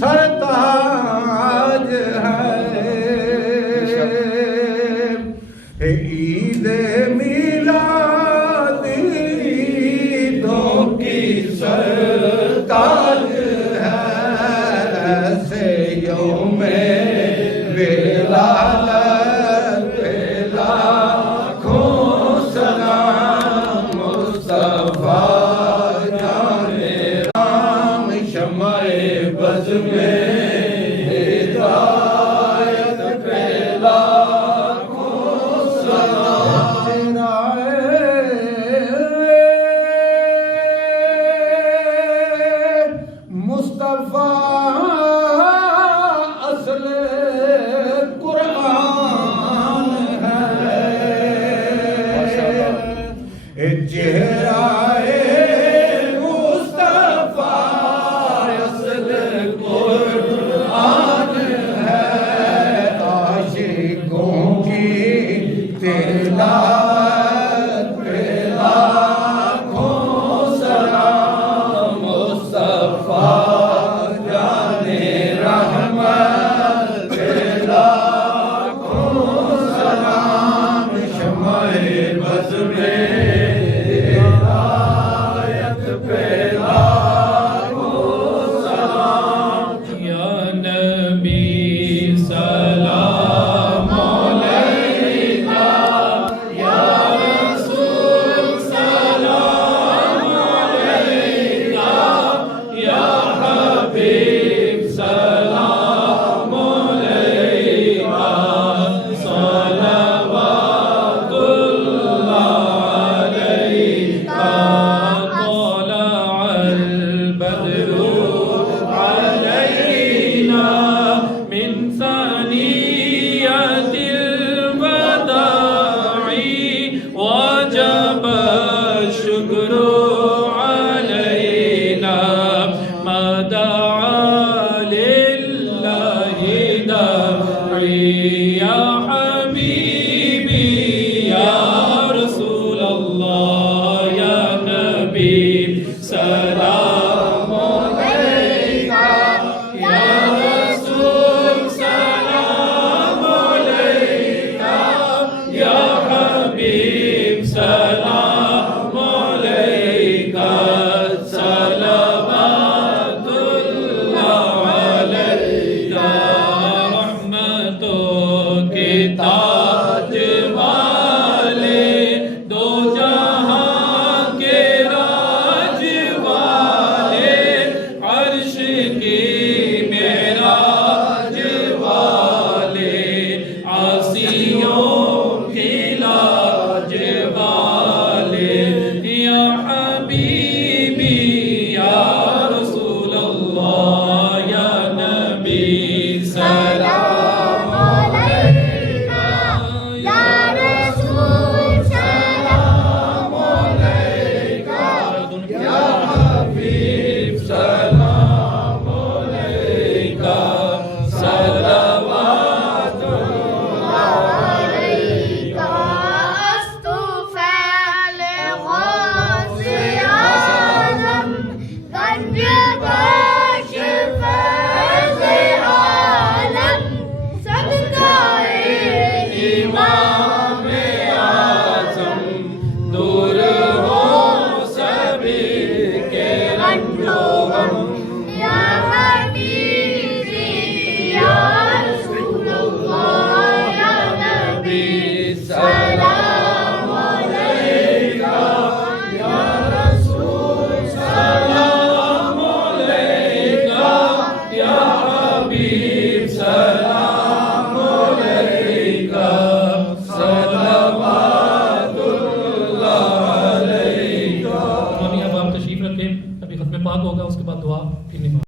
सरताज है। ईद मिलाद ईदों की सरताज है। ऐसे यौमे विलादत पे लाखों सलाम मुस्तफा जाने राम शम्मे बज़ में हिदायत पे लाखों सलाम। मुस्तफा असल कुरान है। चेहराए मुस्तफा असल कुरान है। आशिकों की तिलावत पे लाखों सलाम मुस्तफा जाने रहमत पे लाखों सलाम। शम्मे बज़ में हिदायत पे लाखों सलाम। या नबी सलाम अलैका, या रसूल सलाम अलैका, या हबीब सलाम अलैका। सलवातुल्लाह अलैका। طلع البدر علينا من ثنيات الوداع وجب الشكر علينا ما دعا لله داعي.